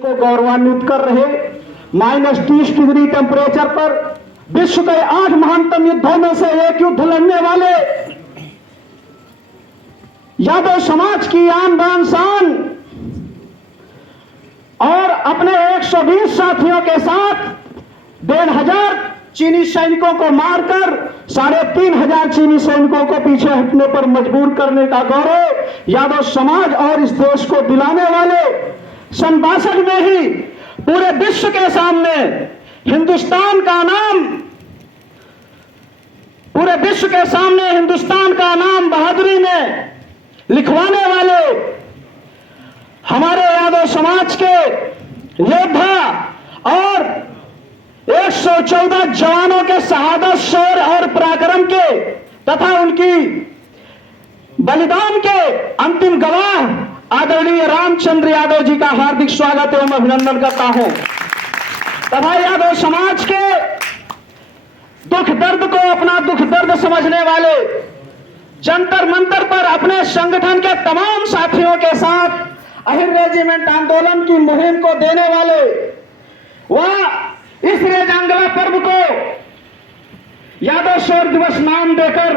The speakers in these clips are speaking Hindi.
को गौरवान्वित कर रहे -30 डिग्री टेम्परेचर पर विश्व के 8 महानतम युद्धों में से एक युद्ध लड़ने वाले यादव समाज की आन बान शान और अपने 120 साथियों के साथ 1500 चीनी सैनिकों को मारकर 3500 चीनी सैनिकों को पीछे हटने पर मजबूर करने का गौरव यादव समाज और इस देश को दिलाने वाले सन 62 में ही पूरे विश्व के सामने हिंदुस्तान का नाम, पूरे विश्व के सामने हिंदुस्तान का नाम बहादुरी में लिखवाने वाले हमारे यादव समाज के योद्धा और 114 जवानों के शहादत, शौर्य और पराक्रम के तथा उनकी बलिदान के अंतिम गवाह आदरणीय रामचंद्र यादव जी का हार्दिक स्वागत एवं अभिनंदन करता हूं तथा यादव समाज के दुख दर्द को अपना दुख दर्द समझने वाले, जंतर मंतर पर अपने संगठन के तमाम साथियों के साथ अहिर रेजिमेंट आंदोलन की मुहिम को देने वाले वह इस रेजांगला पर्व को यादव शौर्य दिवस नाम देकर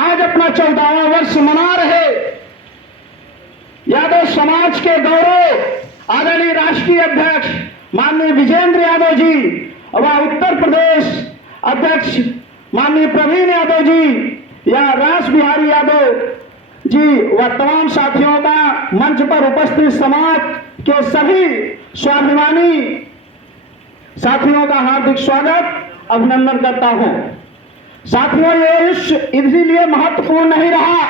आज अपना 14वां वर्ष मना रहे यादव समाज के गौरव आदरणीय राष्ट्रीय अध्यक्ष माननीय विजेंद्र यादव जी व उत्तर प्रदेश अध्यक्ष माननीय प्रवीण यादव जी या रास बिहारी यादव जी व तमाम साथियों का मंच पर उपस्थित समाज के सभी स्वाभिमानी साथियों का हार्दिक स्वागत अभिनंदन करता हूं। साथियों, ये इसलिए महत्वपूर्ण नहीं रहा,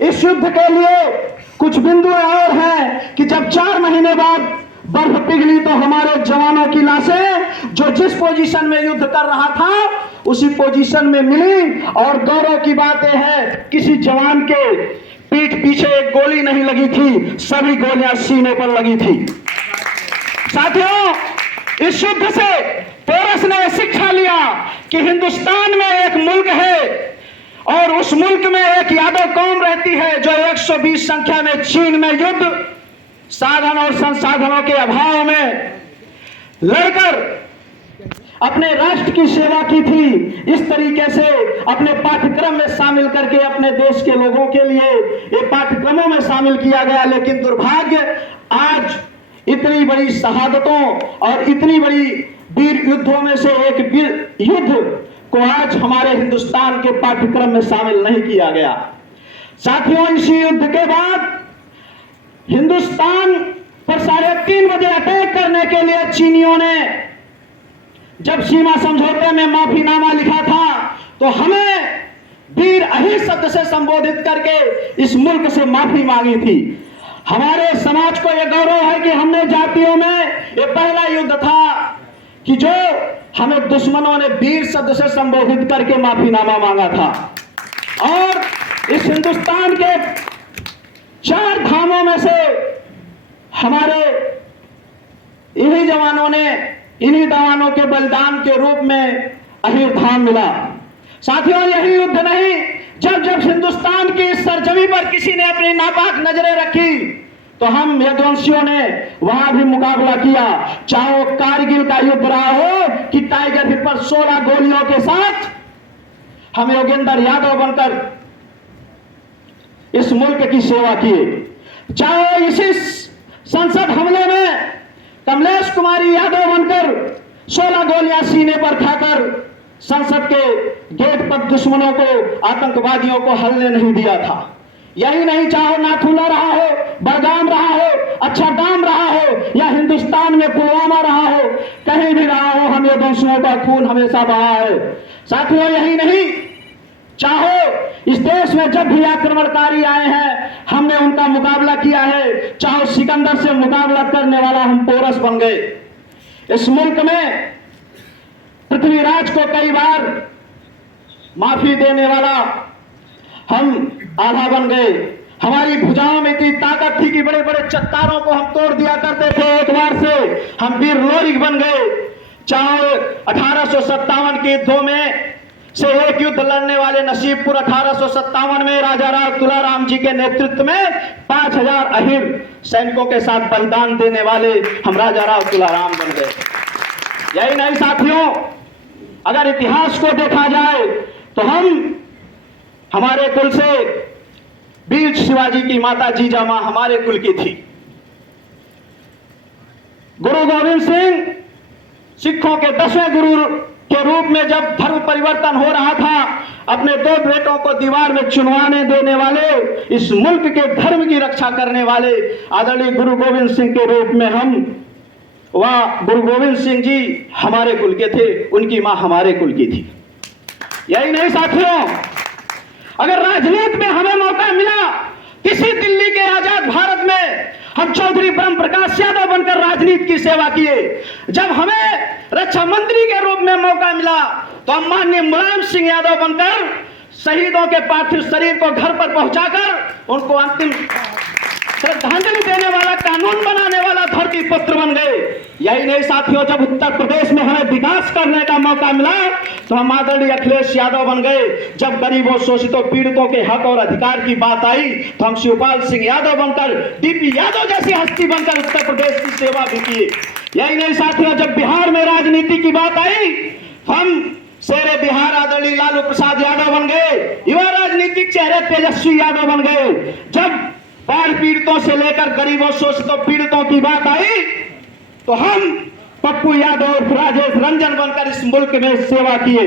इस युद्ध के लिए कुछ बिंदु और हैं कि जब 4 महीने बाद बर्फ पिघली तो हमारे जवानों की लाशें जो जिस पोजीशन में युद्ध कर रहा था उसी पोजीशन में मिली और गौरव की बात यह है किसी जवान के पीठ पीछे एक गोली नहीं लगी थी, सभी गोलियां सीने पर लगी थी। साथियों, इस युद्ध से पोरस ने शिक्षा लिया कि हिंदुस्तान में एक मुल्क है और उस मुल्क में एक यादव कौम रहती है जो 120 संख्या में चीन में युद्ध साधन और संसाधनों के अभाव में लड़कर अपने राष्ट्र की सेवा की थी। इस तरीके से अपने पाठ्यक्रम में शामिल करके अपने देश के लोगों के लिए ये पाठ्यक्रमों में शामिल किया गया, लेकिन दुर्भाग्य आज इतनी बड़ी शहादतों और इतनी बड़ी वीर युद्धों में से एक वीर युद्ध को आज हमारे हिंदुस्तान के पाठ्यक्रम में शामिल नहीं किया गया। साथियों, इसी युद्ध के बाद हिंदुस्तान पर 3:30 बजे अटैक करने के लिए चीनियों ने जब सीमा समझौते में माफीनामा लिखा था तो हमें वीर अहिर शब्द से संबोधित करके इस मुल्क से माफी मांगी थी। हमारे समाज को यह गौरव है कि हमने जातियों में यह पहला युद्ध था कि जो हमें दुश्मनों ने वीर शब्द से संबोधित करके माफीनामा मांगा था और इस हिंदुस्तान के 4 धामों में से हमारे इन्हीं जवानों ने, इन्हीं जवानों के बलिदान के रूप में अहिर धाम मिला। साथियों, यही युद्ध नहीं, जब जब हिंदुस्तान की सरजमी पर किसी ने अपनी नापाक नजरें रखी तो हम यदुवंशियों ने वहां भी मुकाबला किया, चाहे वो कारगिल का युद्ध रहा हो कि टाइगर हिल पर 16 गोलियों के साथ हम योगेंद्र यादव बनकर इस मुल्क की सेवा किए, चाहे इसी संसद हमले में कमलेश कुमारी यादव बनकर 16 गोलियां सीने पर खाकर संसद के गेट पर दुश्मनों को, आतंकवादियों को हलने नहीं दिया था। यही नहीं, चाहे नाथुला रहा हो, बड़गाम रहा हो, अच्छागाम रहा हो या हिंदुस्तान में पुलवामा रहा हो, कहीं भी रहा हो, हम यदुवंशियों का खून हमेशा बहा है। साथियों, यही नहीं, चाहे इस देश में जब भी आक्रमणकारी आए हैं हमने उनका मुकाबला किया है, चाहे सिकंदर से मुकाबला करने वाला हम पोरस बन गए। इस मुल्क में पृथ्वीराज को कई बार माफी देने वाला हम आधा बन गए। हमारी भुजाओं में इतनी ताकत थी कि बड़े बड़े चट्टानों को हम तोड़ दिया करते थे, एक बार से हम वीर लोरिक बन गए। चाहे 1857 के युद्धों में से एक युद्ध लड़ने वाले नसीबपुर 1857 में राजा राव तुलाराम जी के नेतृत्व में 5000 अहिर सैनिकों के साथ बलिदान देने वाले हम राजा राव तुलाराम बन गए। यही नहीं साथियों, अगर इतिहास को देखा जाए तो हमारे कुल से वीर शिवाजी की माता जीजामां हमारे कुल की थी। गुरु गोविंद सिंह सिखों के 10वें गुरु के रूप में जब धर्म परिवर्तन हो रहा था, अपने 2 बेटों को दीवार में चुनवाने देने वाले, इस मुल्क के धर्म की रक्षा करने वाले आदरणीय गुरु गोविंद सिंह के रूप में वह गुरु गोविंद सिंह जी हमारे कुल के थे, उनकी मां हमारे कुल की थी। यही नहीं साथियों, अगर राजनीति में हमें मौका मिला, किसी दिल्ली के आजाद भारत में हम चौधरी ब्रह्म प्रकाश यादव बनकर राजनीति की सेवा किए। जब हमें रक्षा मंत्री के रूप में मौका मिला तो हम माननीय मुलायम सिंह यादव बनकर शहीदों के पार्थिव शरीर को घर पर पहुंचाकर उनको अंतिम श्रद्धांजलि देने वाला, कानून बनाने वाला धरती पुत्र बन गए। यही नहीं साथियों, जब उत्तर प्रदेश में हमें विकास करने का मौका मिला तो हम आदरणीय अखिलेश यादव बन गए। जब गरीबों, शोषितों, पीड़ितों के हक और अधिकार की बात आई तो हम शिवपाल सिंह यादव बनकर, डीपी यादव जैसी हस्ती बनकर उत्तर प्रदेश की सेवा भी किए। यही नहीं साथियों, जब बिहार में राजनीति की बात आई हम शेरे बिहार आदरणीय लालू प्रसाद यादव बन गए। युवा राजनीतिक चेहरे तेजस्वी यादव बन गए। जब बाढ़ पीड़ितों से लेकर गरीबों, शोषितों, पीड़ितों की बात आई तो हम पप्पू यादव और राजेश रंजन बनकर इस मुल्क में सेवा किए।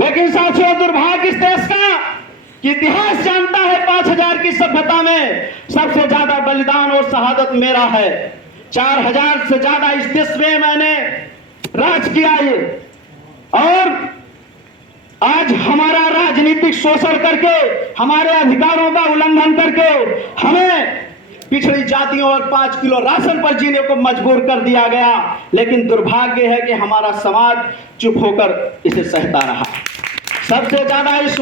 लेकिन साथियों, दुर्भाग्य इस देश का कि इतिहास जानता है 5000 की सभ्यता में सबसे ज्यादा बलिदान और शहादत मेरा है। 4000 से ज्यादा इस देश में मैंने राज किया है और आज हमारा राजनीतिक शोषण करके, हमारे अधिकारों का उल्लंघन करके हमें पिछड़ी जातियों और 5 किलो राशन पर जीने को मजबूर कर दिया गया। लेकिन दुर्भाग्य है कि हमारा समाज चुप होकर इसे सहता रहा। सबसे ज्यादा इस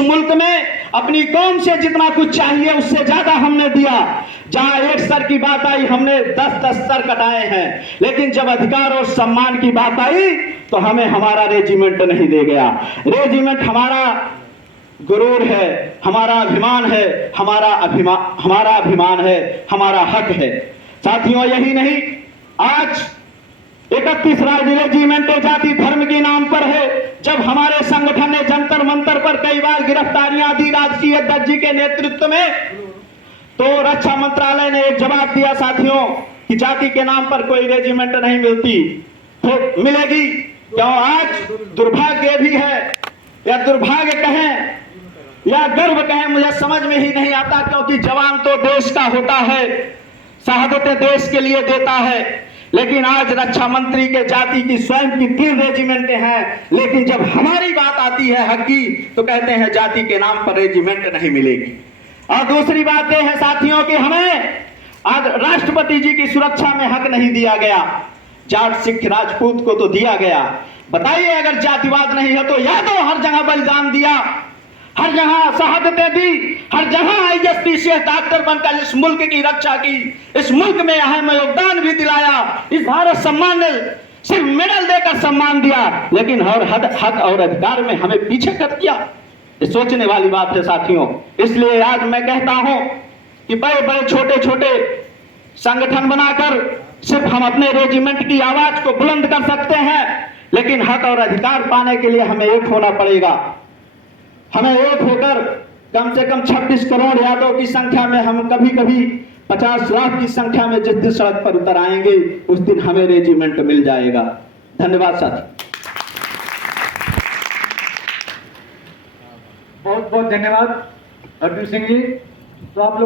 मुल्क में अपनी कौम से जितना कुछ चाहिए उससे ज्यादा हमने दिया। जहां 1 स्तर की बात आई हमने 10 स्तर कटाए हैं। लेकिन जब अधिकार और सम्मान की बात आई तो हमें हमारा रेजिमेंट नहीं दे गया। रेजिमेंट हमारा गुरूर है, हमारा अभिमान है, हमारा अभिमान है, हमारा हक है। साथियों, यही नहीं, आज 31 राज्य रेजिमेंट जाति धर्म के नाम पर है। जब हमारे संगठन ने जंतर मंतर पर कई बार गिरफ्तारियां दी राजकीय अध्यक्ष जी के नेतृत्व में, तो रक्षा मंत्रालय ने एक जवाब दिया साथियों कि जाति के नाम पर कोई रेजिमेंट नहीं मिलती, तो मिलेगी क्यों? आज दुर्भाग्य भी है, या दुर्भाग्य कहें या गर्व कहें, मुझे समझ में ही नहीं आता। क्योंकि जवान तो देश का होता है, शहादतें देश के लिए देता है। लेकिन आज रक्षा मंत्री के जाति की स्वयं की 3 रेजिमेंटें हैं, लेकिन जब हमारी बात आती है हक की तो कहते हैं जाति के नाम पर रेजिमेंट नहीं मिलेगी। और दूसरी बात यह है साथियों कि हमें आज राष्ट्रपति जी की सुरक्षा में हक नहीं दिया गया। जाट, सिख, राजपूत को तो दिया गया। बताइए, अगर जातिवाद नहीं है तो यादव हर जगह बलिदान दिया, हर जगह शहादतें दी, हर जगह आईएसपीसीएस डॉक्टर बनकर इस मुल्क की रक्षा की, इस मुल्क में अहम योगदान भी दिलाया। इस भारत सम्मान ने सिर्फ मेडल देकर सम्मान दिया, लेकिन हक और अधिकार में हमें पीछे कर दिया। ये सोचने वाली बात है साथियों। इसलिए आज मैं कहता हूं कि बड़े बड़े छोटे छोटे संगठन बनाकर सिर्फ हम अपने रेजिमेंट की आवाज को बुलंद कर सकते हैं, लेकिन हक और अधिकार पाने के लिए हमें एक होना पड़ेगा। हमें एक होकर कम से कम 26 करोड़ यादव की संख्या में, हम कभी कभी 50 लाख की संख्या में जिस दिन सड़क पर उतर आएंगे उस दिन हमें रेजिमेंट मिल जाएगा। धन्यवाद साथी। बहुत बहुत धन्यवाद अर्जुन सिंह जी। तो आप लोग